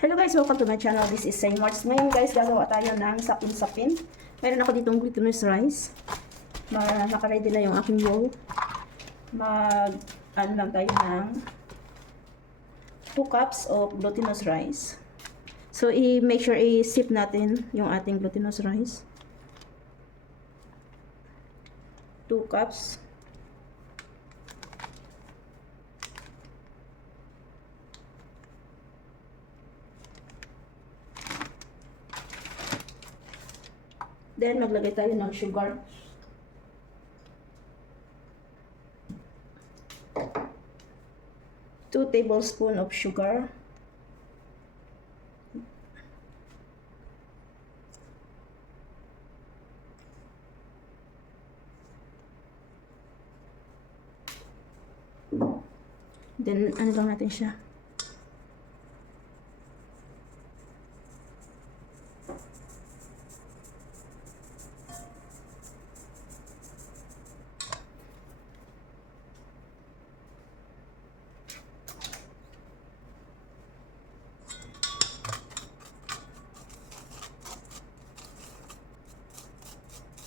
Hello guys, welcome to my channel. This is Saymarts. Ngayon guys, gagawa tayo ng sapin-sapin. Meron ako ditong glutinous rice. Naka-ready na yung aking bowl. Ano lang tayo ng 2 cups of glutinous rice. So, make sure i-sip natin yung ating glutinous rice. 2 cups. Then, maglagay tayo ng sugar. Two tablespoons of sugar. Then, ano lang natin siya.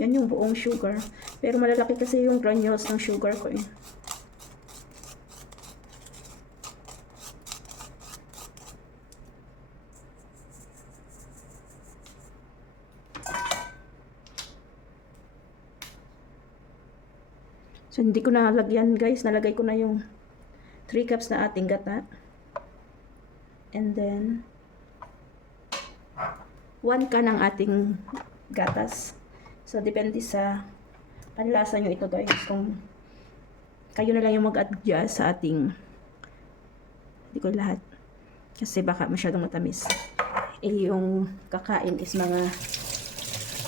Yan yung buong sugar. Pero malalaki kasi yung granules ng sugar ko eh. So, hindi ko nalagyan guys. Nalagay ko na yung 3 cups na ating gata. And then, 1 can ng ating gatas. So, depende sa panlasa nyo ito guys. Kung kayo na lang yung mag-adjust sa ating, hindi ko lahat. Kasi baka masyadong matamis. Eh, yung kakain is mga,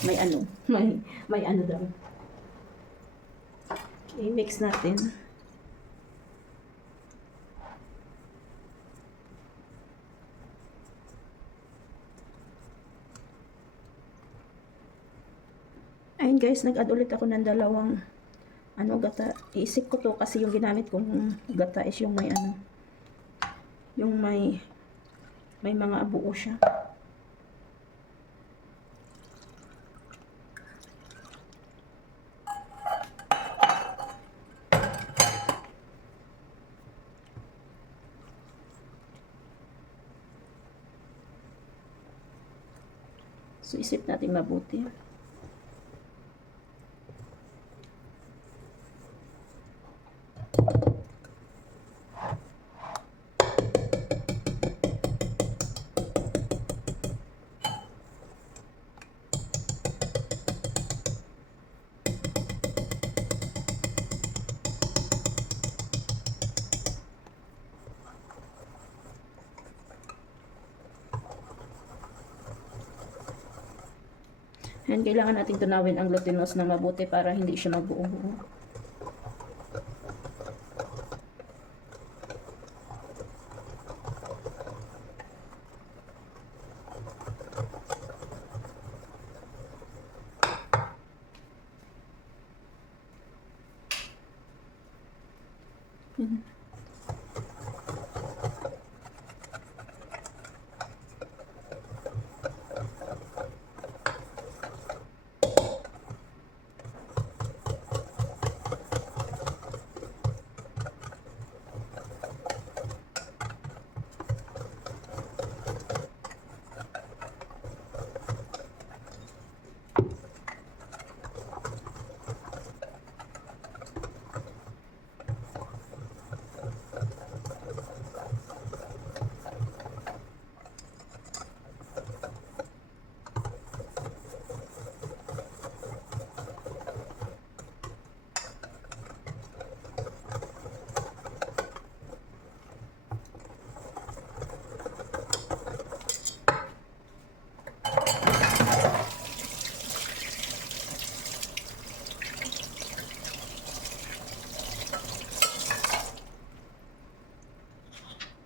may ano daw. Okay, mix natin. Ayun guys, nag-add ulit ako ng dalawang gata. Iisip ko to kasi yung ginamit kong gata is yung may yung may mga buo siya. So isip natin mabuti. And kailangan natin tunawin ang glutinous na mabuti para hindi siya magbuo-buo.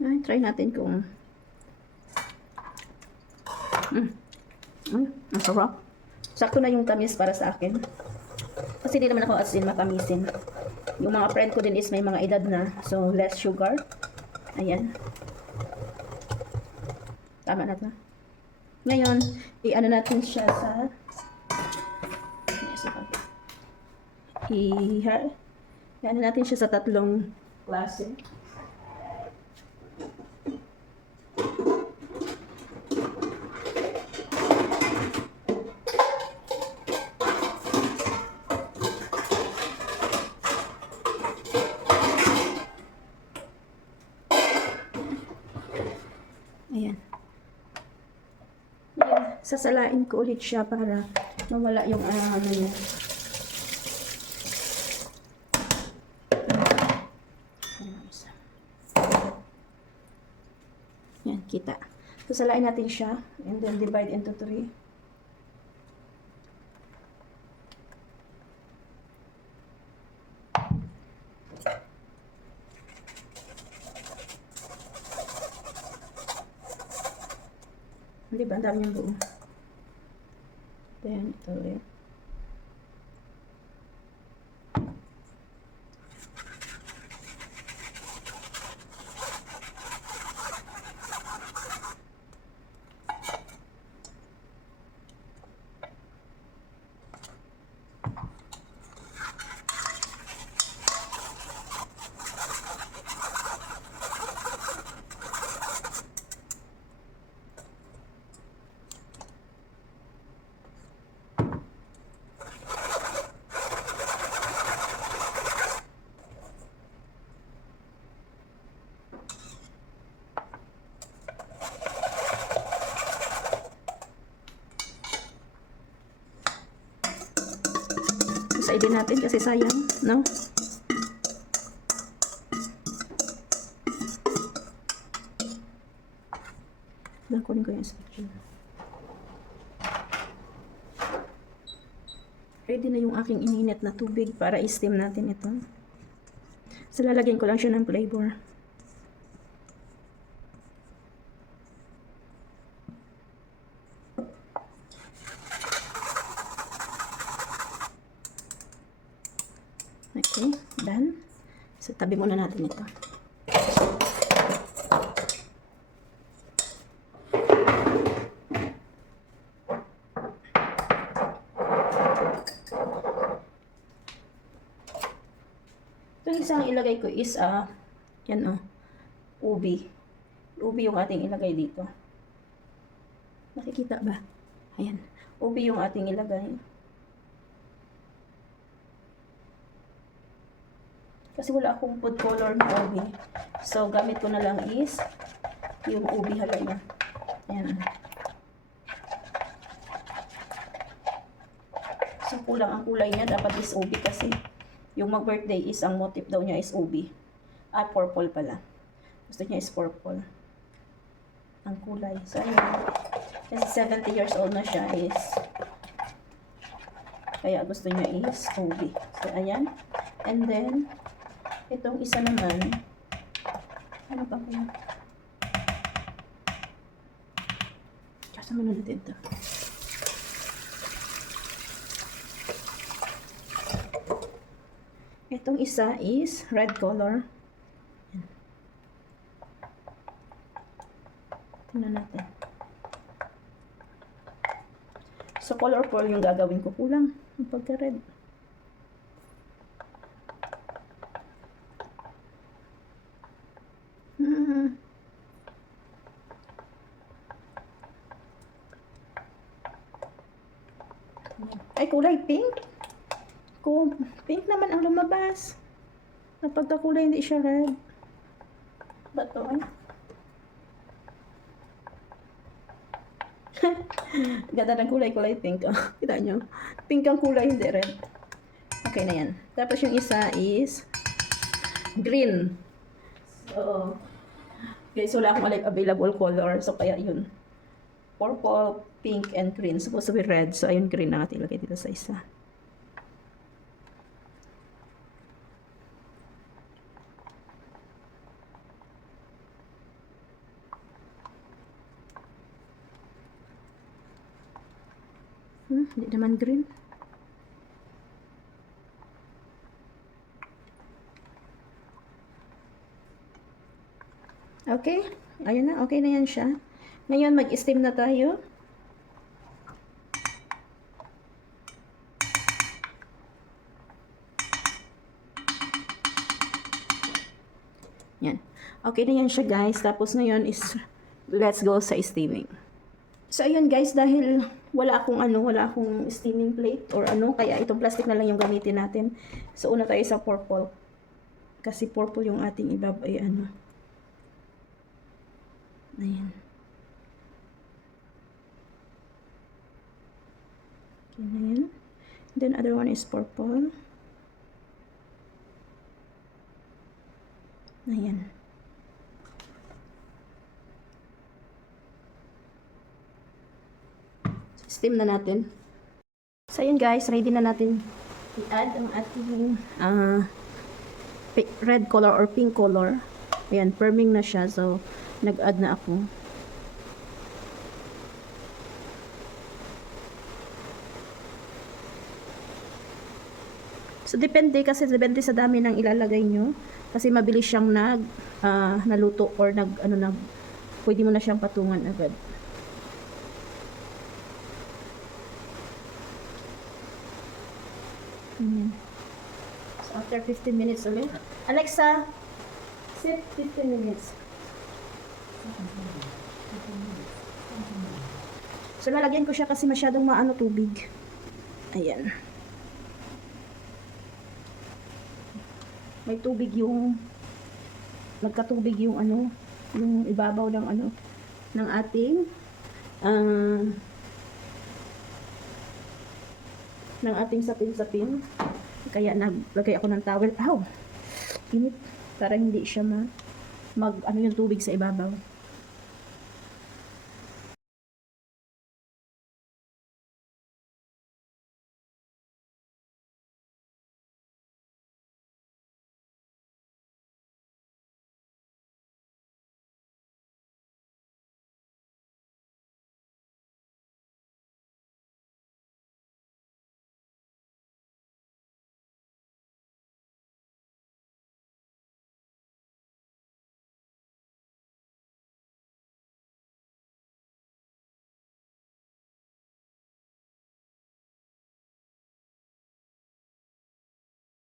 Ay, try natin kung ang sarap. Sakto na yung tamis para sa akin. Kasi di naman ako as in matamisin. Yung mga friend ko din is may mga edad na. So, less sugar. Ayan. Tama na to. Ngayon, i-ano natin siya sa i-ano natin siya sa tatlong klase. Ayan. Sasalain ko ulit siya para mawala yung ano niya. Yan, kita. Sasalain natin siya and then divide into 3. Di ba? Ang dami yung buo. Then, ito ulit. Isa din natin kasi sayang, no? Kunin ko yung spatula. Ready na yung aking ininit na tubig para i-steam natin ito. So, lalagyan ko lang siya ng flavor. Okay, done. So, tabi muna natin ito. Itong isang ilagay ko is, yan ubi. Ubi yung ating ilagay dito. Nakikita ba? Ayan. Ubi yung ating ilagay. Kasi wala akong food color na ubi. So, gamit ko na lang is yung ubi halaya. Ayan. So, kulang ang kulay niya. Dapat is ubi kasi yung mag-birthday is ang motif daw niya is ubi. At purple pala. Gusto niya is purple. Ang kulay. So, ayan. Kasi 70 years old na siya is kaya gusto niya is ubi. So, ayan. And then, itong isa naman, ano ba kaya? Kasama na natin ito. Itong isa is red color. Tingnan natin. So, colorful yung gagawin ko. Kulang yung pagka-red. Ay, kulay pink. Pink naman ang lumabas. Napagkakulay hindi siya red. Bato ay. Ganda ng kulay pink. Oh. Kita nyo? Pink ang kulay, hindi red. Okay na yan. Tapos yung isa is green. So, guys, wala akong available color. So, kaya yun. Purple, pink, and green. Supposed to be red. So, ayun, green na natin ilagay dito sa isa. Hindi naman green. Okay. Ayun na. Okay na yan siya. Ngayon, mag-steam na tayo. Yan. Okay na yan siya, guys. Tapos ngayon is, let's go sa steaming. So, ayun guys, dahil wala akong steaming plate or kaya itong plastic na lang yung gamitin natin. So, una tayo sa purple. Kasi purple yung ating Ayan. Okay na yan. Then, other one is purple. Ayan. Steam na natin. So, yun guys, ready na natin i-add ang ating red color or pink color. Ayan, firming na siya. So, nag-add na ako. So, depende sa dami ng ilalagay nyo. Kasi mabilis siyang naluto or pwede mo na siyang patungan agad. So, after 15 minutes ulit. Alexa, set 15 minutes. So, lalagyan ko siya kasi masyadong tubig. Ayan. May tubig nagkatubig yung yung ibabaw ng ating sapin-sapin. Kaya naglagay ako ng towel. Init. Para hindi siya yung tubig sa ibabaw.